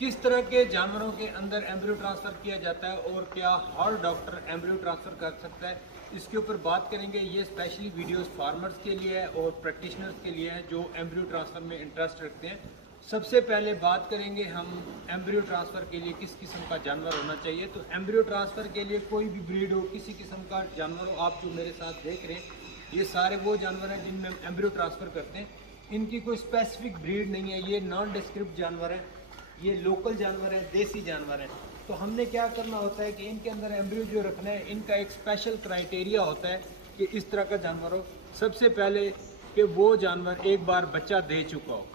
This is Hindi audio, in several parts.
किस तरह के जानवरों के अंदर एम्ब्रियो ट्रांसफ़र किया जाता है और क्या हर डॉक्टर एम्ब्रियो ट्रांसफ़र कर सकता है, इसके ऊपर बात करेंगे। ये स्पेशली वीडियोस फार्मर्स के लिए है और प्रैक्टिशनर्स के लिए है जो एम्ब्रियो ट्रांसफ़र में इंटरेस्ट रखते हैं। सबसे पहले बात करेंगे हम एम्ब्रियो ट्रांसफ़र के लिए किस किस्म का जानवर होना चाहिए। तो एम्ब्रियो ट्रांसफ़र के लिए कोई भी ब्रीड हो, किसी किस्म का जानवर हो, आप जो मेरे साथ देख रहे हैं ये सारे वो जानवर हैं जिनमें हम एम्ब्रियो ट्रांसफ़र करते हैं। इनकी कोई स्पेसिफिक ब्रीड नहीं है, ये नॉन डिस्क्रिप्ट जानवर हैं, ये लोकल जानवर हैं, देसी जानवर हैं। तो हमने क्या करना होता है कि इनके अंदर एम्ब्रियो जो रखना है, इनका एक स्पेशल क्राइटेरिया होता है कि इस तरह का जानवर हो। सबसे पहले कि वो जानवर एक बार बच्चा दे चुका हो।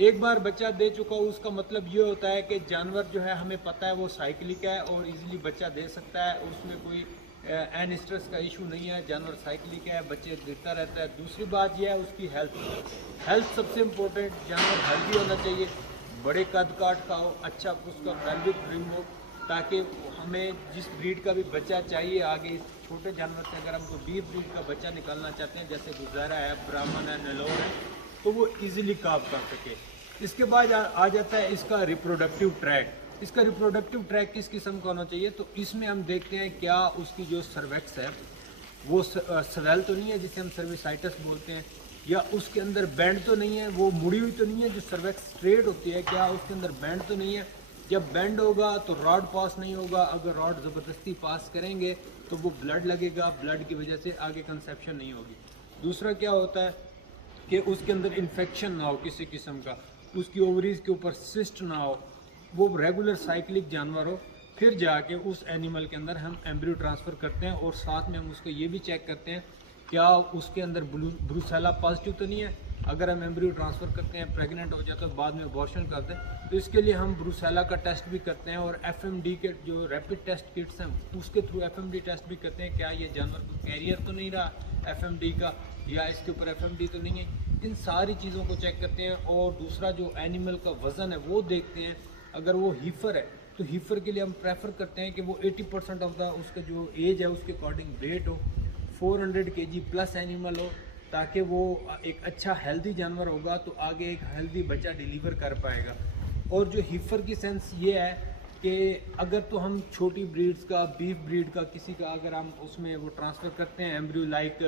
एक बार बच्चा दे चुका हो उसका मतलब ये होता है कि जानवर जो है हमें पता है वो साइकिलिक है और इजीली बच्चा दे सकता है, उसमें कोई एनिस्ट्रस का इशू नहीं है, जानवर साइकिलिक है, बच्चे देता रहता है। दूसरी बात यह है उसकी हेल्थ सबसे इम्पोर्टेंट, जानवर हेल्दी होना चाहिए, बड़े कद काट का हो, अच्छा उसका पेल्विक रिम हो, ताकि हमें जिस ब्रीड का भी बच्चा चाहिए आगे इस छोटे जानवर से अगर हमको बीफ ब्रीड का बच्चा निकालना चाहते हैं जैसे गुजारा है, ब्राह्मण है, नेलोर है, तो वो इजीली काब कर सके। इसके बाद आ जाता है इसका रिप्रोडक्टिव ट्रैक। इसका रिप्रोडक्टिव ट्रैक किस किस्म का होना चाहिए, तो इसमें हम देखते हैं क्या उसकी जो सर्वेक्स है वो स्वेल तो नहीं है जिसे हम सर्विसाइटस बोलते हैं, या उसके अंदर बैंड तो नहीं है, वो मुड़ी हुई तो नहीं है, जो सर्वेक्स स्ट्रेट होती है क्या उसके अंदर बैंड तो नहीं है। जब बैंड होगा तो रॉड पास नहीं होगा, अगर रॉड ज़बरदस्ती पास करेंगे तो वो ब्लड लगेगा, ब्लड की वजह से आगे कंसेप्शन नहीं होगी। दूसरा क्या होता है कि उसके अंदर इन्फेक्शन ना हो किसी किस्म का, उसकी ओवरीज के ऊपर सिस्ट ना हो, वो रेगुलर साइक्लिक जानवर हो। फिर जाके उस एनिमल के अंदर हम एम्ब्रियो ट्रांसफ़र करते हैं और साथ में हम उसको ये भी चेक करते हैं क्या उसके अंदर ब्रूसेला पॉजिटिव तो नहीं है। अगर हम एम्ब्रियो ट्रांसफ़र करते हैं, प्रेग्नेंट हो जाता है, बाद में अबॉर्शन करते हैं, तो इसके लिए हम ब्रूसेला का टेस्ट भी करते हैं और FMD के जो रैपिड टेस्ट किट्स हैं उसके थ्रू FMD टेस्ट भी करते हैं, क्या ये जानवर को कैरियर तो नहीं रहा FMD का, या इसके ऊपर FMD तो नहीं है। इन सारी चीज़ों को चेक करते हैं। और दूसरा जो एनिमल का वज़न है वो देखते हैं, अगर वो हीफर है तो हीफर के लिए हम प्रेफर करते हैं कि वो 80% ऑफ द उसका जो एज है उसके अकॉर्डिंग वेट हो, 400 kg प्लस एनिमल हो, ताकि वो एक अच्छा हेल्दी जानवर होगा तो आगे एक हेल्दी बच्चा डिलीवर कर पाएगा। और जो हीफर की सेंस ये है कि अगर तो हम छोटी ब्रीड्स का, बीफ ब्रीड का किसी का अगर हम उसमें वो ट्रांसफ़र करते हैं एम्ब्रियो, लाइक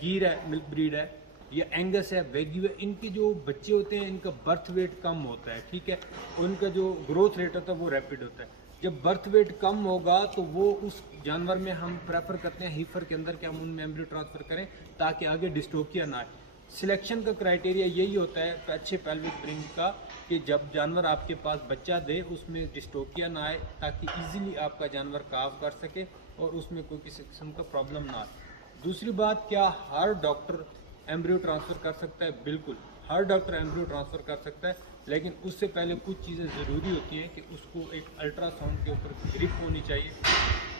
गीर है, मिल्क ब्रीड है, या एंगस है, वेग्यू है, इनके जो बच्चे होते हैं इनका बर्थ वेट कम होता है, ठीक है, उनका जो ग्रोथ रेट होता है वो रैपिड होता है। जब बर्थ वेट कम होगा तो वो उस जानवर में हम प्रेफर करते हैं हीफर के अंदर कि हम उनमें एम्ब्रियो ट्रांसफ़र करें ताकि आगे डिस्टोपिया ना आए। सिलेक्शन का क्राइटेरिया यही होता है अच्छे पेल्विक रिंग का कि जब जानवर आपके पास बच्चा दे उसमें डिस्टोपिया ना आए, ताकि इजीली आपका जानवर काव कर सके और उसमें कोई किसी किस्म का प्रॉब्लम ना आए। दूसरी बात, क्या हर डॉक्टर एम्ब्रियो ट्रांसफ़र कर सकता है? बिल्कुल, हर डॉक्टर एम्ब्रियो ट्रांसफ़र कर सकता है, लेकिन उससे पहले कुछ चीज़ें ज़रूरी होती हैं कि उसको एक अल्ट्रासाउंड के ऊपर ग्रिप होनी चाहिए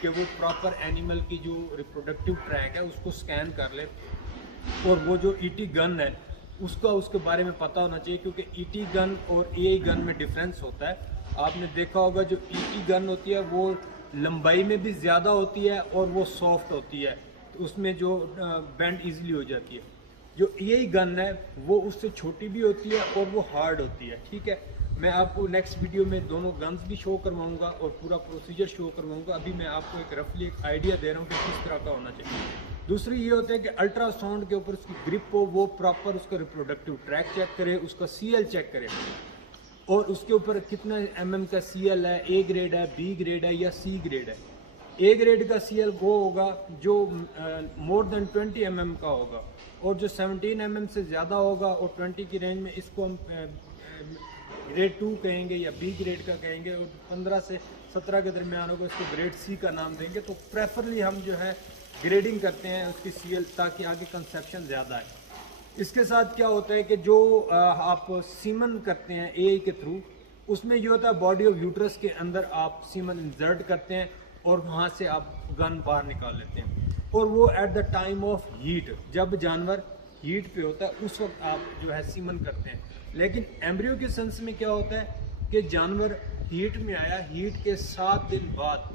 कि वो प्रॉपर एनिमल की जो रिप्रोडक्टिव ट्रैक है उसको स्कैन कर ले, और वो जो ET गन है उसका उसके बारे में पता होना चाहिए, क्योंकि ET गन और AI गन में डिफरेंस होता है। आपने देखा होगा जो ET गन होती है वो लंबाई में भी ज़्यादा होती है और वो सॉफ्ट होती है, तो उसमें जो बेंड ईजिली हो जाती है। जो AI गन है वो उससे छोटी भी होती है और वो हार्ड होती है, ठीक है। मैं आपको नेक्स्ट वीडियो में दोनों गन्स भी शो करवाऊंगा और पूरा प्रोसीजर शो करवाऊंगा। अभी मैं आपको एक रफली एक आइडिया दे रहा हूँ कि किस तरह का होना चाहिए। दूसरी ये होता है कि अल्ट्रासाउंड के ऊपर उसकी ग्रिप हो, वो प्रॉपर उसका रिप्रोडक्टिव ट्रैक चेक करे, उसका CL चेक करे, और उसके ऊपर कितना mm का CL है, A ग्रेड है, B ग्रेड है या C ग्रेड है। A ग्रेड का CL वो होगा जो मोर देन 20 mm का होगा, और जो 17 mm से ज़्यादा होगा और 20 की रेंज में इसको हम ग्रेड 2 कहेंगे या B ग्रेड का कहेंगे, और 15 से 17 के दरमियान होगा इसको ग्रेड C का नाम देंगे। तो प्रेफरली हम जो है ग्रेडिंग करते हैं उसकी CL ताकि आगे कंसेप्शन ज़्यादा है। इसके साथ क्या होता है कि जो आप सीमन करते हैं AI के थ्रू, उसमें ये होता है बॉडी ऑफ यूट्रस के अंदर आप सीमन इंसर्ट करते हैं और वहाँ से आप गन बाहर निकाल लेते हैं, और वो at the time of heat, जब जानवर हीट पे होता है उस वक्त आप जो है सीमन करते हैं। लेकिन एम्ब्रियो के सेंस में क्या होता है कि जानवर हीट में आया, हीट के 7 दिन बाद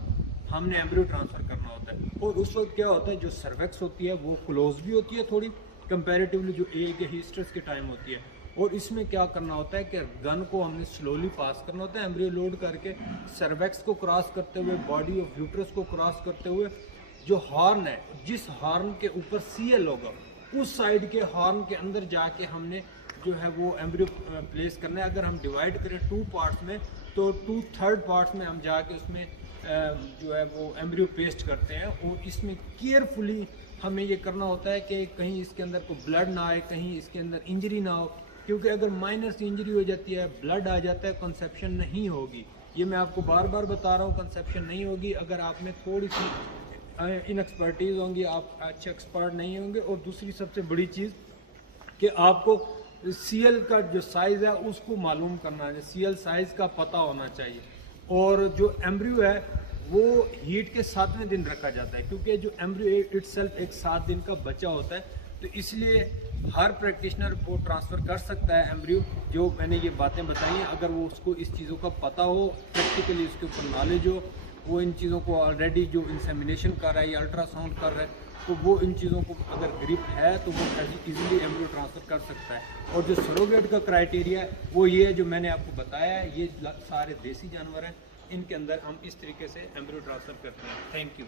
हमने एम्ब्रियो ट्रांसफ़र करना होता है, और उस वक्त क्या होता है जो सर्वेक्स होती है वो क्लोज भी होती है थोड़ी कंपैरेटिवली जो AI के हिस्टर्स के टाइम होती है, और इसमें क्या करना होता है कि गन को हमने स्लोली पास करना होता है, एम्ब्रियो लोड करके सर्वेक्स को क्रॉस करते हुए, बॉडी ऑफ यूट्रस को क्रॉस करते हुए, जो हॉर्न है, जिस हॉर्न के ऊपर सीएल होगा उस साइड के हॉर्न के अंदर जाके हमने जो है वो एम्ब्रियो प्लेस करना है। अगर हम डिवाइड करें 2 पार्ट्स में तो 2/3 पार्ट्स में हम जाके उसमें जो है वो एम्ब्रियो पेस्ट करते हैं। और इसमें केयरफुली हमें ये करना होता है कि कहीं इसके अंदर कोई ब्लड ना आए, कहीं इसके अंदर इंजरी ना हो, क्योंकि अगर माइनर सी इंजरी हो जाती है, ब्लड आ जाता है, कंसेप्शन नहीं होगी। ये मैं आपको बार बार बता रहा हूँ, कंसेप्शन नहीं होगी अगर आप में थोड़ी सी इनएक्सपर्टीज़ होंगी, आप अच्छे एक्सपर्ट नहीं होंगे। और दूसरी सबसे बड़ी चीज़ कि आपको सीएल का जो साइज़ है उसको मालूम करना है, सीएल साइज़ का पता होना चाहिए। और जो एम्ब्रियो है वो हीट के 7वें दिन रखा जाता है, क्योंकि जो एम्ब्रियो इटसेल्फ एक 7 दिन का बच्चा होता है, तो इसलिए हर प्रैक्टिशनर को ट्रांसफ़र कर सकता है एम्ब्रियो। जो मैंने ये बातें बताई हैं, अगर वो उसको इस चीज़ों का पता हो, प्रैक्टिकली उसके ऊपर नॉलेज हो, वो इन चीज़ों को ऑलरेडी जो इंसेमिनेशन कर रहा है या अल्ट्रासाउंड कर रहा है, तो वो इन चीज़ों को अगर ग्रिप है तो वो इजीली एम्ब्रियो ट्रांसफ़र कर सकता है। और जो सरोगेट का क्राइटेरिया है वो ये है जो मैंने आपको बताया है, ये सारे देसी जानवर हैं, इनके अंदर हम इस तरीके से एम्ब्रियो ट्रांसफ़र करते हैं। Thank you.